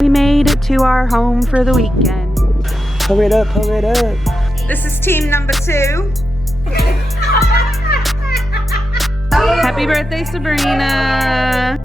We made it to our home for the weekend. Hurry it up, hurry it up. This is team number 2. Happy birthday, Sabrina.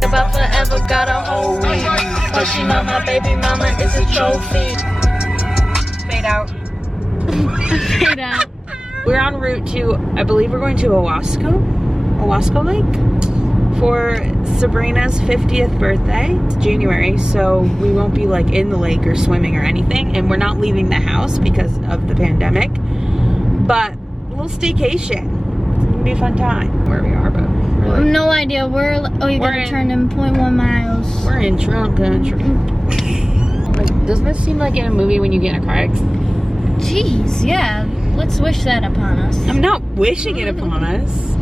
If I forever got a hold me, but she know my baby mama is a trophy. Fade out. Fade out. We're en route to, I believe we're going to Owasco Lake for Sabrina's 50th birthday. It's January, so we won't be like in the lake or swimming or anything, and we're not leaving the house because of the pandemic, but a little staycation. It's gonna be a fun time where we are, but we're like, No idea. We're gonna turn in 0.1 miles. we're in Trump country. Like, doesn't this seem like in a movie when you get in a car accident? Jeez, yeah. Let's wish that upon us. I'm not wishing it upon us.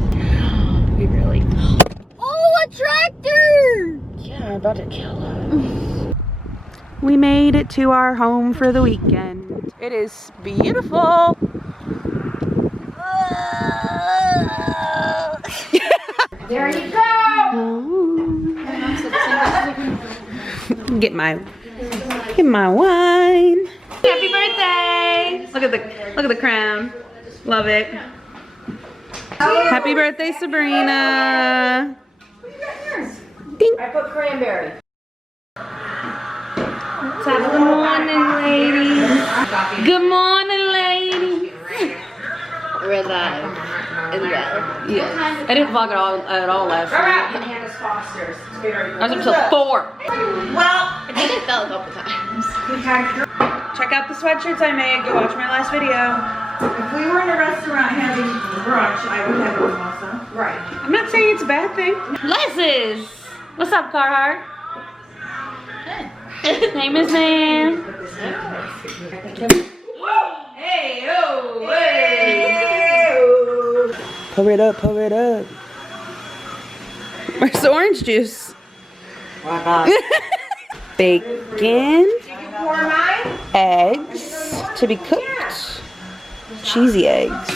We really. Oh, a tractor! Yeah, I'm about to kill her. We made it to our home for the weekend. It is beautiful. There you go. Get my wine. Happy birthday! Look at the crown. Love it. Happy birthday, Sabrina. Ding. I put cranberry. Top of the morning, ladies. Good morning, ladies. We're live. Yeah. I didn't vlog at all last night. Hannah's Foster's. It's very good. I was up till 4. Well, I think I fell a couple times. Check out the sweatshirts I made. Go watch my last video. if we were in a restaurant having brunch, I would have a mimosa. Right. I'm not saying it's a bad thing. Lesis! What's up, Carhartt? Hey, Miss Man. Hey, oh, hey. Hurry it up, hurry it up. Where's the orange juice? Bacon. Eggs to be cooked. Cheesy eggs.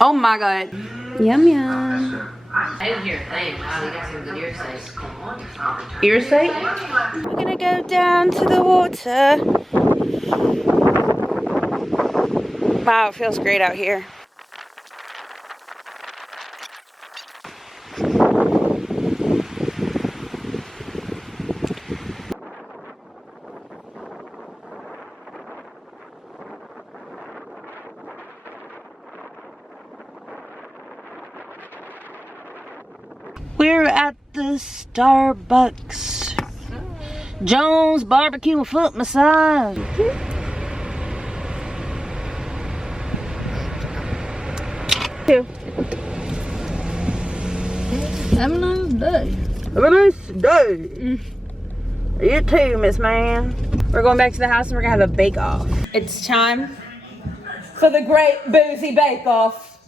Oh my god. Yum yum. I didn't hear a thing. Wow, you got some good ear sight. Ear sight? We're gonna go down to the water. Wow, it feels great out here. We're at the Starbucks. Jones Barbecue and Foot Massage. Have a nice day. Have a nice day. You too, Miss Man. We're going back to the house and we're gonna have a bake-off. It's time for the great boozy bake-off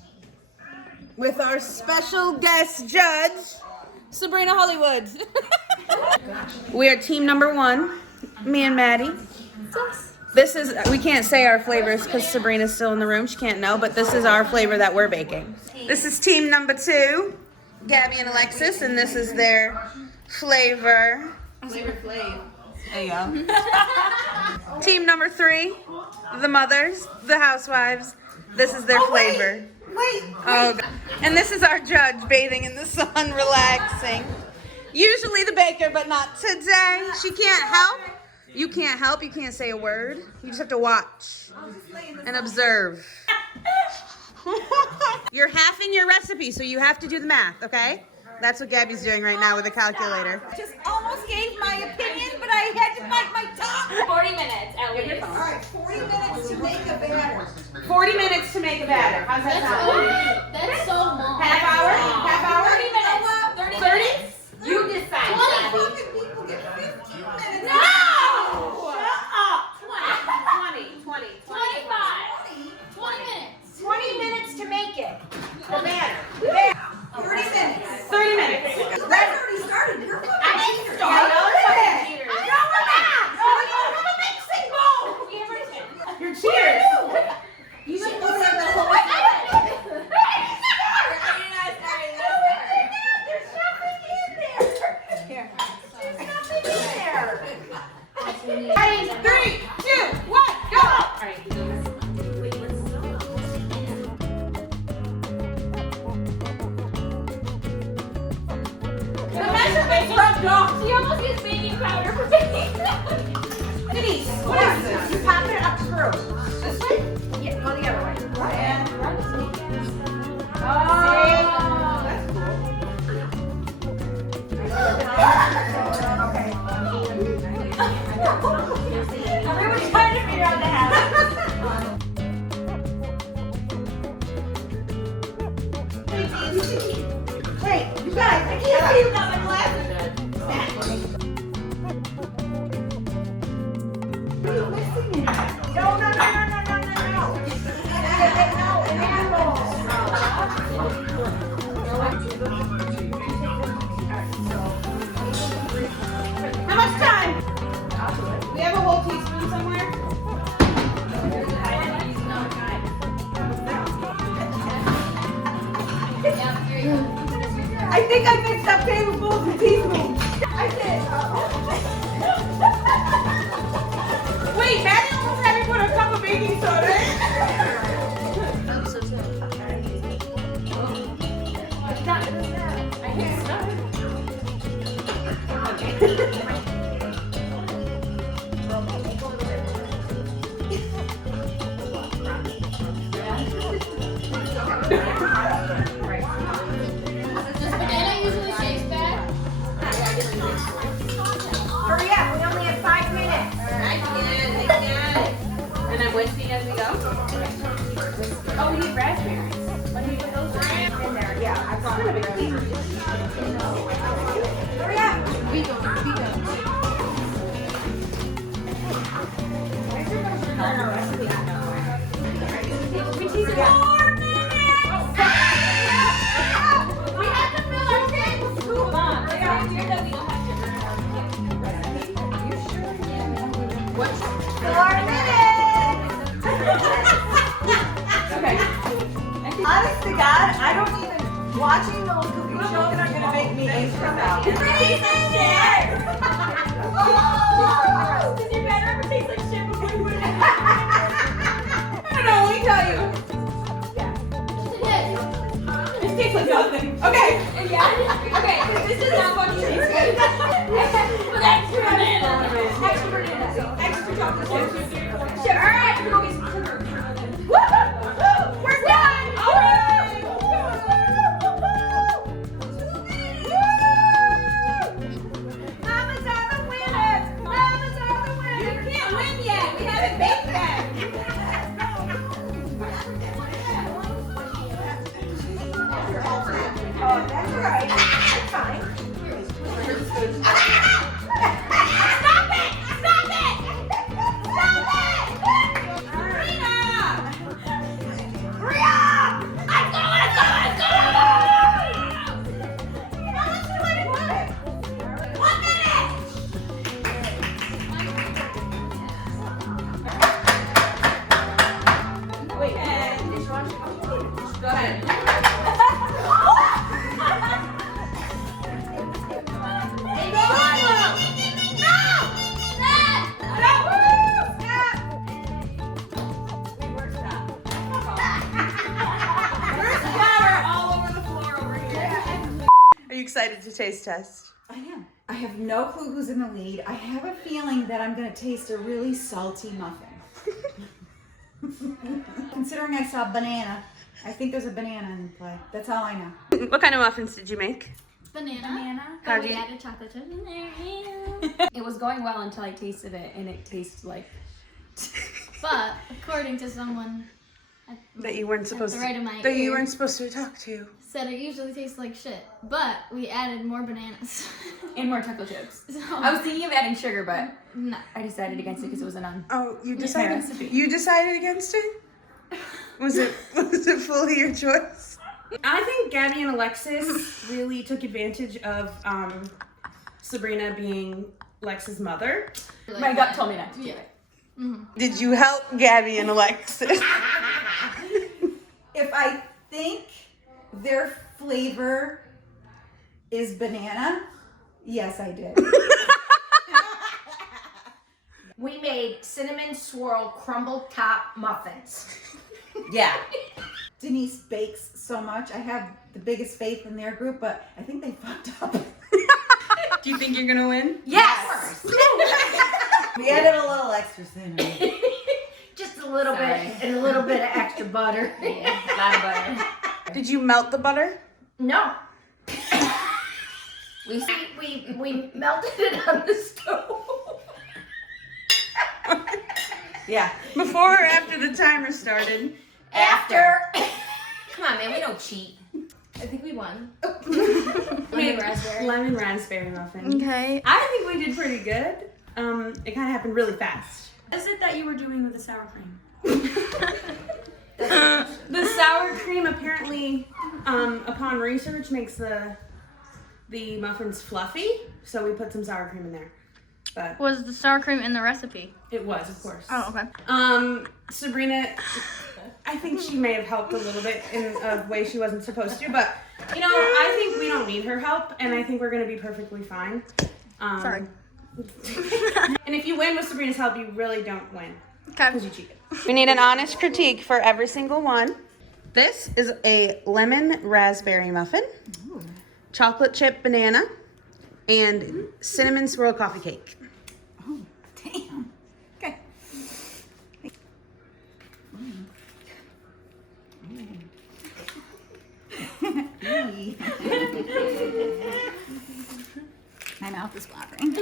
with our special guest judge, Sabrina Hollywood. We are team number 1, me and Maddie. This is, we can't say our flavors because Sabrina's still in the room. She can't know, but this is our flavor that we're baking. This is team number 2, Gabby and Alexis, and this is their flavor. There you go. Team number 3, the mothers, the housewives. This is their flavor. Wait. Oh, God. And this is our judge bathing in the sun, relaxing. Usually the baker, but not today. She can't help. You can't help. You can't say a word. You just have to watch and observe. You're halving your recipe, so you have to do the math, okay? That's what Gabby's doing right now with a calculator. Just almost gave my opinion, but I had to bite my tongue. 40 minutes at least. All right, 40 minutes to make a batter. 40 minutes to make a batter. How's that sound? That's so long. Half hour? Half hour? 30 minutes. You decide. 20 fucking people get 15 minutes. No! Shut up. 20. 20. 20 minutes. 20 minutes to make it. The batter. 30 minutes. 30 minutes. That's already started. You're fucking I didn't cheater. start. I know that. Cheaters. I know that. Oh, you have a mixing bowl. You're cheaters. You Stop. She almost gets baking powder for baking. Denise, what is this? You pop it up through. This way? Yeah, go the other way. And Run this way. oh, that's cool. Okay. Everyone's trying to figure out the habit. Wait, you guys, I can't see without my glasses. What are you missing in that? No. How much time? We have a whole teaspoon somewhere? I think I mixed up tablespoons and teaspoons. I did. Wait, Maddie almost had me put a cup of baking soda in. Hurry up, we only have 5 minutes. And then whiskey as we go. Oh, we need raspberries. What do you put those In there, yeah, I got it. Hurry up. We have to fill our tables. Come on. Let's make sure that we don't have sugar in our What's 4 minutes. okay? Honest to God, I don't even, watching those cooking shows are gonna make me anxious now. Does your batter ever taste like shit before you put it in? I don't know, let me tell you. It tastes like nothing. Okay. Yeah? Okay, this does not fucking taste good. With extra banana. Extra banana. Extra chocolate chip. Sugar. Alright, we're going to get some sugar. Woo! We're done! Alright. Mamas are the winners! Mamas are the winners! You can't win yet. We haven't baked yet. Oh, that's right. That's fine. Stop it! Stop it! Stop it! Rena! Let's go! Let's go! Let's go! How much do I put? 1 minute! Wait, and dishwasher. Go ahead. Are you excited to taste test? I am. I have no clue who's in the lead. I have a feeling that I'm going to taste a really salty muffin. Considering I saw banana, I think there's a banana in play. That's all I know. What kind of muffins did you make? Banana. How'd But we you- added chocolate chip in there. It was going well until I tasted it, and it tastes like. But according to someone That you weren't supposed the right of my that you ear. weren't supposed to talk to. said it usually tastes like shit, but we added more bananas. And more chocolate chips. So, I was thinking of adding sugar, but no. I decided against it because it was a nun. Oh, you my decided. recipe. You decided against it. Was it fully your choice? I think Gabby and Alexis really took advantage of Sabrina being Lex's mother. My gut told me not to do Yeah. it. Did you help Gabby and Alexis? If I think their flavor is banana, yes, I did. We made cinnamon swirl crumble top muffins. Yeah. Denise bakes so much. I have the biggest faith in their group, but I think they fucked up. Do Do you think you're gonna win? Yes. We added a little extra cinnamon. Just a little bit and a little bit of extra butter. Yeah, a lot of butter. Did you melt the butter? No. We melted it on the stove. Yeah. Before or after the timer started? After. Come on, man, we don't cheat. I think we won. Lemon raspberry muffin. Okay. I think we did pretty good. It kind of happened really fast. What is it that you were doing with the sour cream? The sour cream apparently, upon research, makes the muffins fluffy. So we put some sour cream in there. But Was the sour cream in the recipe? it was, of course. Oh, okay. Sabrina, I think she may have helped a little bit in a way she wasn't supposed to, but you know, I think we don't need her help, and I think we're gonna be perfectly fine. Sorry. And if you win with Sabrina's help, you really don't win Okay. because you cheated. We need an honest critique for every single one. This is a lemon raspberry muffin, chocolate chip banana, and cinnamon swirl coffee cake. Oh, damn. Okay. My mouth is watering.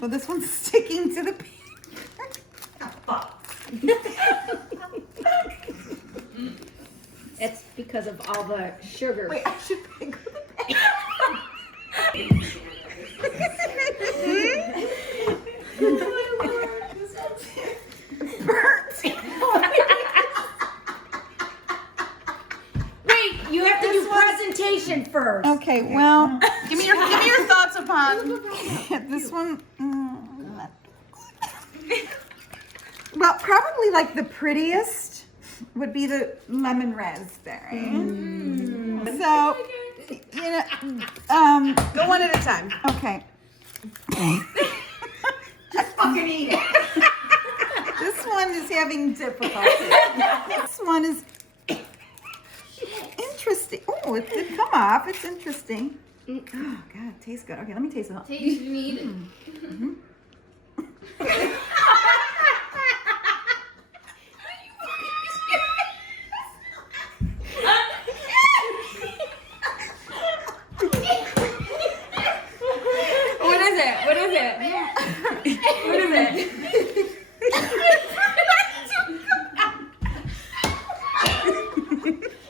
Well, this one's sticking to the It's because of all the sugar. Wait, I should pick the Wait, you have to do presentation first. Okay, well, give me your thoughts upon this one. Well, probably like the prettiest would be the lemon raspberry. So, you know, Go one at a time. okay. Just fucking eat it. This one is having difficulty. This one is interesting. Oh, it did come off. It's interesting. Oh, God, it tastes good. Okay, let me taste it. Taste you need it. What is it? What is it? What is it?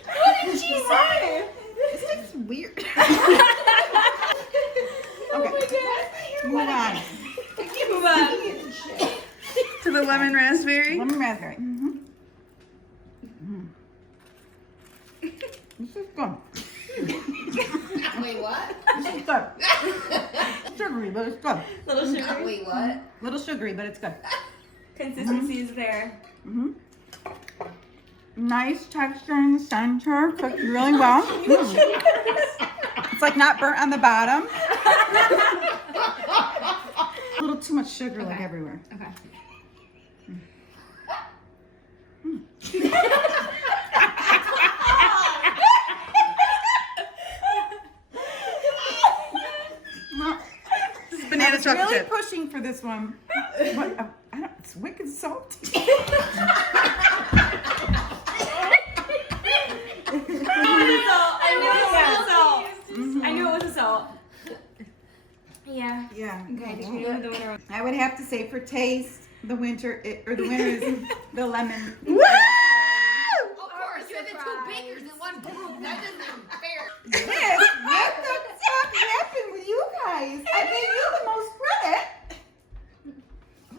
What did she say? This is weird. Okay, move on. Move on. To the lemon raspberry. Lemon raspberry. This is good. Wait, what? This is good. Sugary, but it's good. Little sugar. Wait, what? Little sugary, but it's good. Consistency is there. Nice texture in the center. Cooked really well. It's like not burnt on the bottom. A little too much sugar like everywhere. Okay. Well, This is banana chocolate really chip. pushing for this one. But, I don't, it's wicked salty. I knew it was a salt. Yeah. Yeah. Okay. I would have to say for taste, the winner is the lemon. Of course, you're the two bakers in one group. That isn't fair. Yes, what the fuck happened with you guys? I gave you the most credit.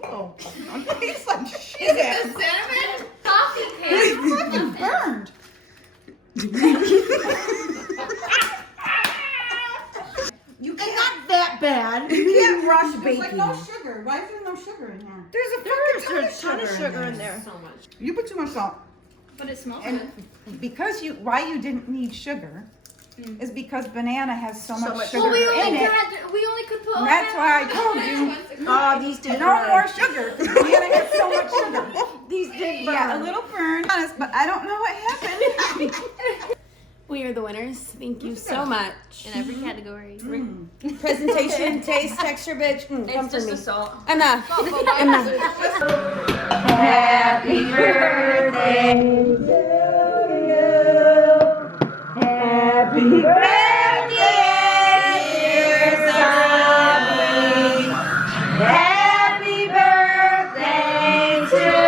Oh, it tastes like shit. The cinnamon coffee cake. It's fucking burned. It's not that bad. You can't rush baking. There's like no sugar. Why is there no sugar in here? There's a ton of sugar in there. So much. You put too much salt. But it smells And good. because why you didn't need sugar is because banana has so much much sugar Well, we in only it. could put. And that's why I told you Oh, these did no more sugar. Banana has so much sugar. These did burn. Yeah, a little burn. Honest, but I don't know what happened. We are the winners. Yes, thank you so much. In every category. Presentation, taste, texture, bitch. Come It's for just me. a salt. Enough. Enough. Happy birthday to you. Happy birthday, dear Sonny. Happy birthday to